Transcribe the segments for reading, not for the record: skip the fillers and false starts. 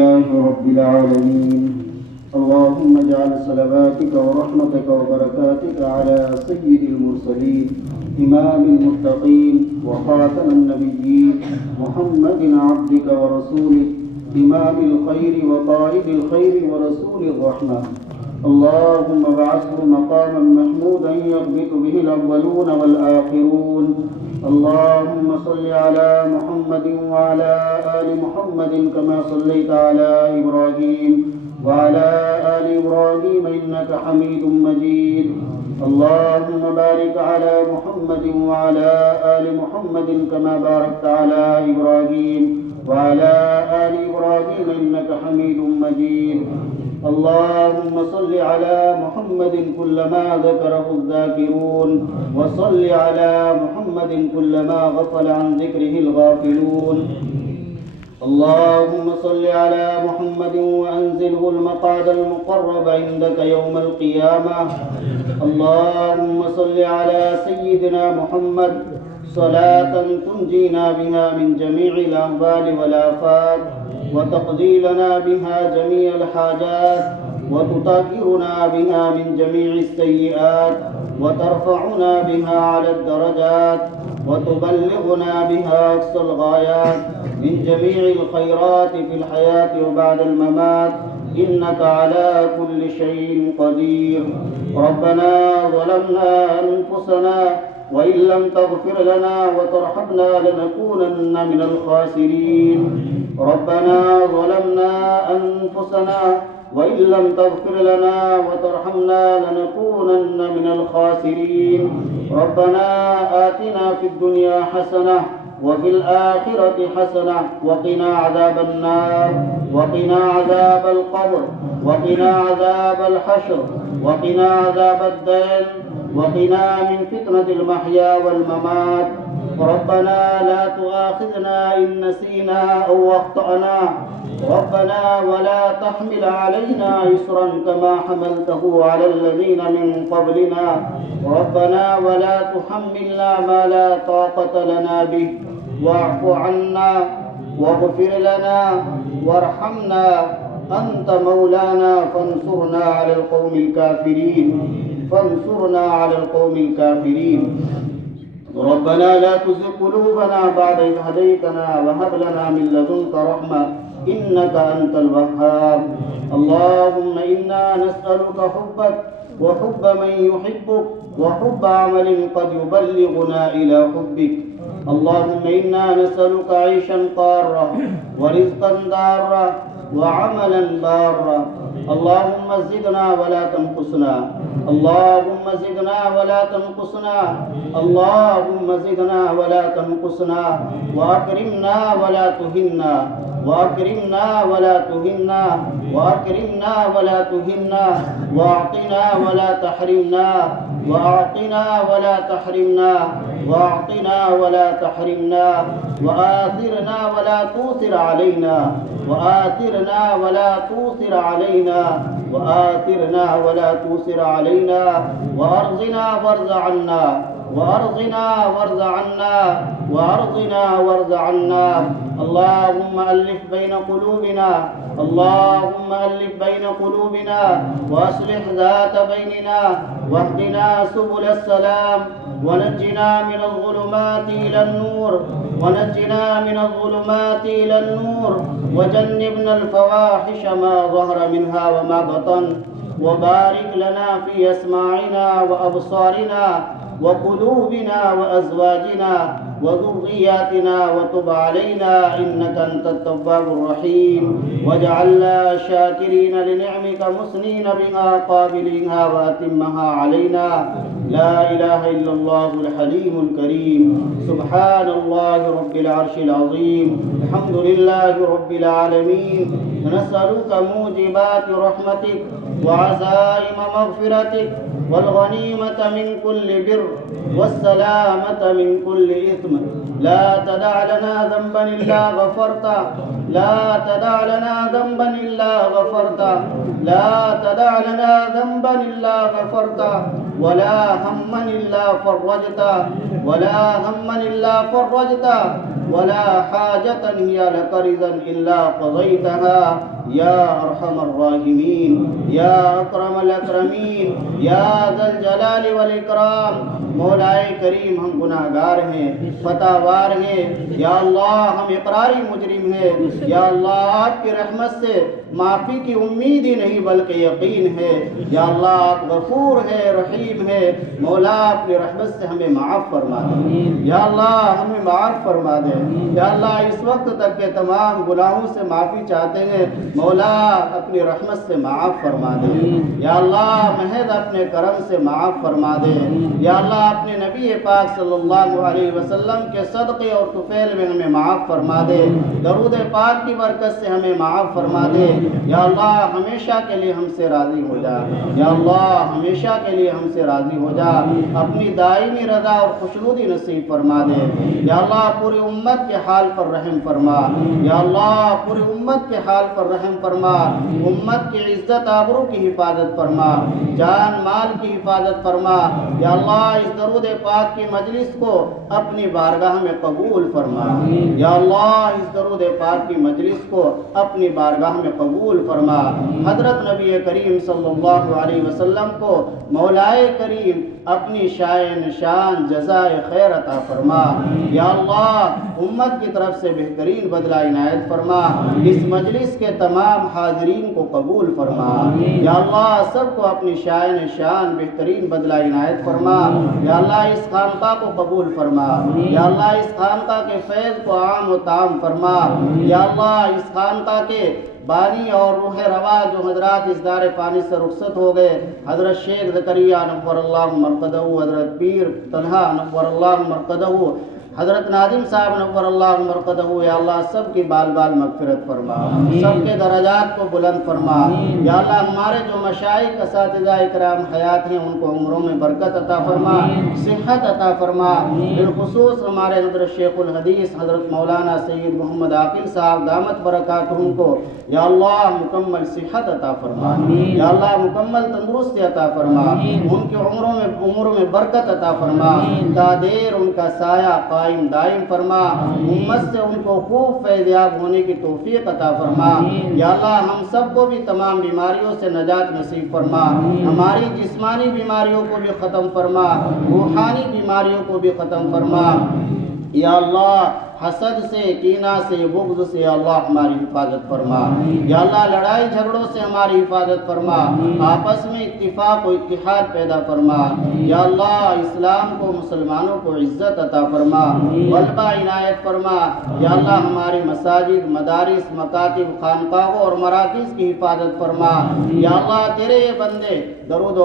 لله رب العالمين. اللهم اجعل صلواتك ورحمتك وبركاتك على سيد المرسلين إمام المتقين وخاتم النبيين محمد عبدك ورسولك إمام الخير وقائد الخير ورسول الرحمة. اللهم ابعثه مقاما محمودا يغبط به الأولون والآخرون. اللهم صل على محمد وعلى آل محمد كما صليت على إبراهيم وعلى آل إبراهيم إنك حميد مجيد. اللهم بارك على محمد وعلى آل محمد كما باركت على إبراهيم وعلى آل إبراهيم إنك حميد مجيد. اللهم صل على محمد كلما ذكره الذاكرون وصل على محمد كلما غفل عن ذكره الغافلون. اللهم صل على محمد وأنزله المقعد المقرب عندك يوم القيامة. اللهم صل على سيدنا محمد صلاة تنجينا بها من جميع الأهوال والآفات وتقضي لنا بها جميع الحاجات وتطهرنا بها من جميع السيئات وترفعنا بها على الدرجات وتبلغنا بها أقصى الغايات من جميع الخيرات في الحياة وبعد الممات إنك على كل شيء قدير. ربنا ظلمنا أنفسنا وإن لم تغفر لنا وترحمنا لنكونن من الخاسرين. ربنا ظلمنا أنفسنا وإن لم تغفر لنا وترحمنا لنكونن من الخاسرين. ربنا آتنا في الدنيا حسنة وفي الآخرة حسنة وقنا عذاب النار وقنا عذاب القبر وقنا عذاب الحشر وقنا عذاب الدين وقنا من فتنة المحيا والممات. ربنا لا تؤاخذنا إن نسينا أو أخطأنا. ربنا ولا تحمل علينا إصرا كما حملته على الذين من قبلنا. ربنا ولا تحملنا ما لا طاقة لنا به. واعف عنا واغفر لنا وارحمنا أنت مولانا فانصرنا على القوم الكافرين. فانصرنا على القوم الكافرين. ربنا لا تزغ قلوبنا بعد إذ هديتنا وهب لنا من لدنك رحمة إنك أنت الوهاب. اللهم إنا نسألك حبك وحب من يحبك وحب عمل قد يبلغنا إلى حبك. اللهم إنا نسألك عيشا قارا ورزقا دارا وعملا بارا. اللهم زدنا ولا تنقصنا. اللهم زدنا ولا تنقصنا. اللهم زدنا ولا تنقصنا وأكرمنا ولا تهنا. وأكرمنا ولا تهنا. وأكرمنا ولا تهنا. وأعطنا ولا تحرمنا. وأعطنا ولا تحرمنا. وأعطنا ولا تحرمنا. وآثرنا ولا تؤثر علينا. وآثرنا ولا تؤثر علينا. وآثرنا ولا تؤثر علينا. وأرضنا وارض عنا. وأرضنا وارض عنا. وأرضنا وارض عنا. اللهم ألف بين قلوبنا. اللهم ألف بين قلوبنا وأصلح ذات بيننا واهدنا سبل السلام ونجنا من الظلمات إلى النور. ونجنا من الظلمات إلى النور وجنبنا الفواحش ما ظهر منها وما بطن. وبارك لنا في أسماعنا وأبصارنا وقلوبنا وأزواجنا وذرياتنا وتب علينا إنك أنت التواب الرحيم. واجعلنا شاكرين لنعمك مثنين بها قابلينها وأتمها علينا. لا إله إلا الله الحليم الكريم. سبحان الله رب العرش العظيم. الحمد لله رب العالمين. نسألك موجبات رحمتك وعزائم مغفرتك والغنيمة من كل بر والسلامة من كل إثم. لا تدع لنا ذنبا إلا غفرته. لا تدع لنا ذنبا إلا غفرته. لا تدع لنا ذنبا إلا غفرته. ولا هما إلا فرجته. ولا هما إلا فرجته. ولا حاجة هي لك رضا إلا قضيتها یا ارحم الراحمین یا اکرم الاکرمین یا ذا الجلال والاکرام۔ مولائے کریم ہم گناہ گار ہیں، خطا وار ہیں، یا اللہ ہم اقراری مجرم ہیں، یا اللہ آپ کی رحمت سے معافی کی امید ہی نہیں بلکہ یقین ہے، یا اللہ آپ غفور ہے، رحیم ہے، مولا اپنی رحمت سے ہمیں معاف فرما دے، یا اللہ ہمیں معاف فرما دے، یا اللہ اس وقت تک کے تمام گناہوں سے معافی چاہتے ہیں، مولا اپنی رحمت سے معاف فرما دے، یا اللہ محض اپنے کرم سے معاف فرما دے، یا اللہ اپنے نبی پاک صلی اللہ علیہ وسلم کے صدقے اور طفیل میں ہمیں معاف فرما دے، درود پاک کی برکت سے ہمیں معاف فرما دے، یا اللہ ہمیشہ کے لیے ہم سے راضی ہو جا، یا اللہ ہمیشہ کے لیے ہم سے راضی ہو جا، اپنی دائمی رضا اور خوشنودی نصیب فرما دے، یا اللہ پوری امت کے حال پر رحم فرما، یا اللہ پوری امت کے حال پر رحم فرما، امت کی عزت آبرو کی حفاظت فرما، جان مال کی حفاظت فرما، یا اللہ اس درود پاک کی مجلس کو اپنی بارگاہ میں قبول فرما، یا اللہ اس درود پاک کی مجلس کو اپنی بارگاہ میں قبول فرما، حضرت نبی کریم صلی اللہ علیہ وسلم کو مولائے کریم اپنی شائن شان جزائے خیر عطا فرما، یا اللہ امت کی طرف سے بہترین بدلہ عنایت فرما، اس مجلس کے تمام حاضرین کو قبول فرما، یا اللہ سب کو اپنی شائن شان بہترین بدلہ عنایت فرما، یا اللہ اس خانقاہ کو قبول فرما، یا اللہ اس خانقاہ کے فیض کو عام و تام فرما، یا اللہ اس خانقاہ کے بانی اور روح روا جو حضرات اس دار فانی سے رخصت ہو گئے، حضرت شیخ زکریا نور اللہ مرقدہ، حضرت پیر طلحہ نور اللہ مرقدہ، حضرت ناظم صاحب نور اللہ مرقدہ، یا اللہ سب کی بال بال مغفرت فرما، سب کے درجات کو بلند فرما، یا اللہ ہمارے جو مشائخ اساتذہ اکرام حیات ہیں ان کو عمروں میں برکت عطا فرما، صحت عطا فرما، بالخصوص ہمارے حضرت شیخ الحدیث حضرت مولانا سید محمد عاقل صاحب دامت برکاتہم کو یا اللہ مکمل صحت عطا فرما، یا اللہ مکمل تندرستی عطا فرما، ان کے عمروں میں برکت عطا فرما، تا دیر ان کا سایہ قائم دائم فرما، امت سے ان کو خوب فیضیاب ہونے کی توفیق عطا فرما، یا اللہ ہم سب کو بھی تمام بیماریوں سے نجات نصیب فرما، ہماری جسمانی بیماریوں کو بھی ختم فرما، روحانی بیماریوں کو بھی ختم فرما، یا اللہ حسد سے، کینہ سے، بغض سے یا اللہ ہماری حفاظت فرما، یا اللہ لڑائی جھگڑوں سے ہماری حفاظت فرما، آپس میں اتفاق و اتحاد پیدا فرما، یا اللہ اسلام کو مسلمانوں کو عزت عطا فرما، غلبہ عنایت فرما، یا اللہ ہماری مساجد، مدارس، مکاتب، خانقاہوں اور مراکز کی حفاظت فرما، یا اللہ تیرے یہ بندے درود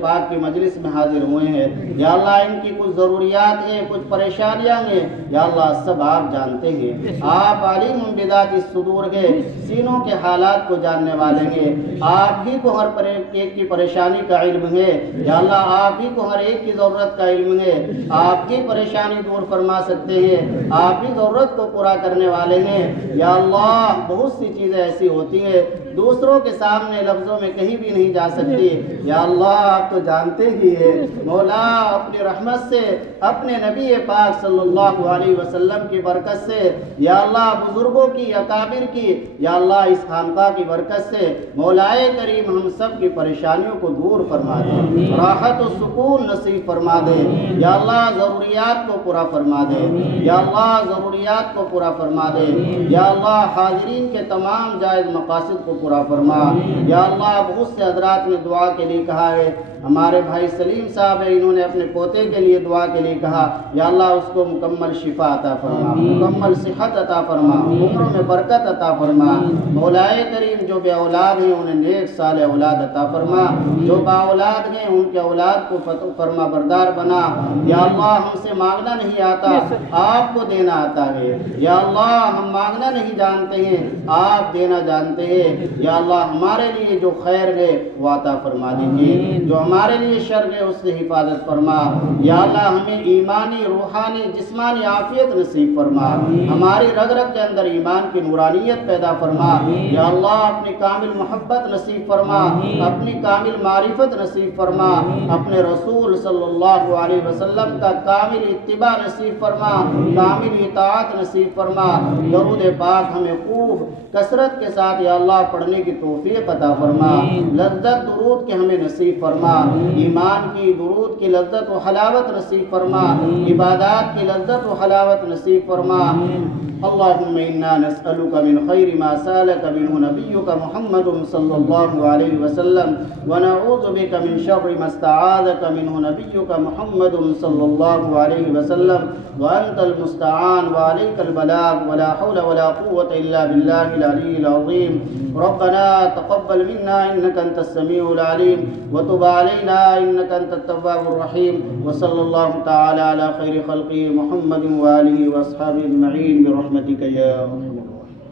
پاک کی مجلس میں حاضر ہوئے ہیں، یا اللہ ان کی کچھ ضروریات ہیں، کچھ پریشانیاں ہیں، یا اللہ سب آپ جانتے ہیں، آپ علیم بذات الصدور کے سینوں کے حالات کو جاننے والے ہیں، آپ ہی کو ہر ایک کی پریشانی کا علم ہے، یا اللہ آپ ہی کو ہر ایک کی ضرورت کا علم ہے، آپ کی پریشانی دور فرما سکتے ہیں، آپ ہی ضرورت کو پورا کرنے والے ہیں، یا اللہ بہت سی چیزیں ایسی ہوتی ہیں دوسروں کے سامنے لفظوں میں کہیں بھی نہیں جا سکتی، یا اللہ آپ تو جانتے ہی ہیں، مولا اپنی رحمت سے اپنے نبی پاک صلی اللہ علیہ وسلم کی برکت سے، یا اللہ بزرگوں کی اکابر کی، یا اللہ اس خانقاہ کی برکت سے مولائے کریم ہم سب کی پریشانیوں کو دور فرما دے، راحت و سکون نصیب فرما دے، یا اللہ ضروریات کو پورا فرما دے، یا اللہ ضروریات کو پورا فرما دے، یا اللہ حاضرین کے تمام جائز مقاصد کو پورا فرما، یا اللہ بہت سے حضرات نے دعا کے لیے کہا ہے، ہمارے بھائی سلیم صاحب ہیں انہوں نے اپنے پوتے کے لیے دعا کے لیے کہا، یا اللہ اس کو مکمل شفا عطا فرما، مکمل صحت عطا فرما، عمروں میں برکت عطا فرما، مولائے کریم جو بے اولاد ہیں انہیں نیک صالح اولاد عطا فرما، جو با اولاد ہیں ان کے اولاد کو فرما بردار بنا، یا اللہ ہم سے مانگنا نہیں آتا آپ کو دینا آتا ہے، یا اللہ ہم مانگنا نہیں جانتے ہیں آپ دینا جانتے ہیں، یا اللہ ہمارے لیے جو خیر ہے وہ عطا فرما دیجیے، جو ہمارے ہمارے لیے شر ہے اس سے حفاظت فرما یا اللہ ہمیں ایمانی روحانی جسمانی عافیت نصیب فرما ہماری رگ رگ کے اندر ایمان کی نورانیت پیدا فرما یا اللہ اپنی کامل محبت نصیب فرما اپنی کامل معرفت نصیب فرما اپنے رسول صلی اللہ علیہ وسلم کا کامل اتباع نصیب فرما کامل اطاعت نصیب فرما درود پاک ہمیں خوب کثرت کے ساتھ یا اللہ پڑھنے کی توفیق عطا فرما لذت درود کے ہمیں نصیب فرما ایمان کی درود کی لذت و حلاوت نصیب فرما عبادات کی لذت و حلاوت نصیب فرما اللهم إنا نسألك من خير ما سالك منه نبيك محمد صلى الله عليه وسلم ونعوذ بك من شر ما استعاذك منه نبيك محمد صلى الله عليه وسلم وأنت المستعان وعليك البلاغ ولا حول ولا قوة إلا بالله العلي العظيم ربنا تقبل منا إنك أنت السميع العليم وتب علينا إنك أنت التواب الرحيم وصلى الله تعالى على خير خلقه محمد وآله وأصحابه أجمعين برحمتك يا